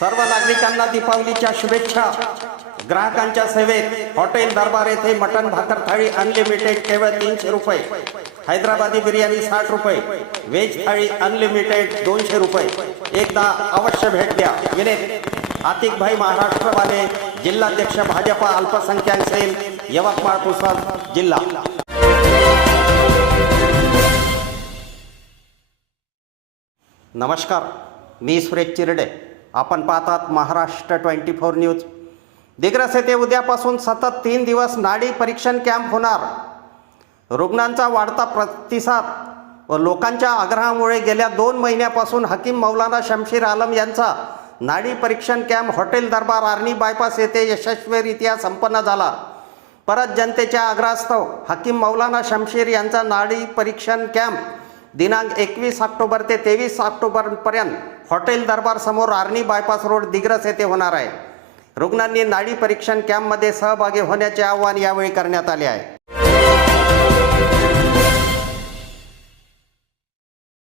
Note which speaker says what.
Speaker 1: सर्व नागरिकांना दीपावलीच्या शुभेच्छा. ग्राहकांच्या सेवेत हॉटेल दरबार येथे मटण भाकर थाळी अनलिमिटेड केवळ तीनशे रुपये. हैदराबादी बिर्याणी साठ रुपये. व्हेज थाळी अनलिमिटेड दोनशे रुपये. एकदा अवश्य भेट द्या. विनेत आतिकभाई महाराष्ट्रवाले जिल्हाध्यक्ष भाजपा अल्पसंख्याक सेल यवतमाळ पुसद जिल्हा. नमस्कार मी सुरेश चिरडे. आपण पाहतात Maharashtra twenty four news. Digras येथे उद्यापासून सतत तीन दिवस नाडी परीक्षण कॅम्प होणार. रुग्णांचा वाढता प्रतिसाद व लोकांच्या आग्रहामुळे गेल्या दोन महिन्यापासून हकीम मौलाना शमशीर आलम यांचा नाडी परीक्षण camp hotel Darbar Arni bypass येथे यशस्वीरित्या संपन्न झाला. परत जनतेच्या आग्रहास्तव हकीम मौलाना शमशीर यांचा नाडी परीक्षण कॅम्प दिनांक एकवीस ऑक्टोबर ते तेवीस ऑक्टोबरपर्यंत हॉटेल दरबार समोर आर्नी बायपास रोड दिग्रस येथे होणार आहे. रुग्णांनी नाडी परीक्षण कॅम्पमध्ये सहभागी होण्याचे आवाहन यावेळी करण्यात आले आहे.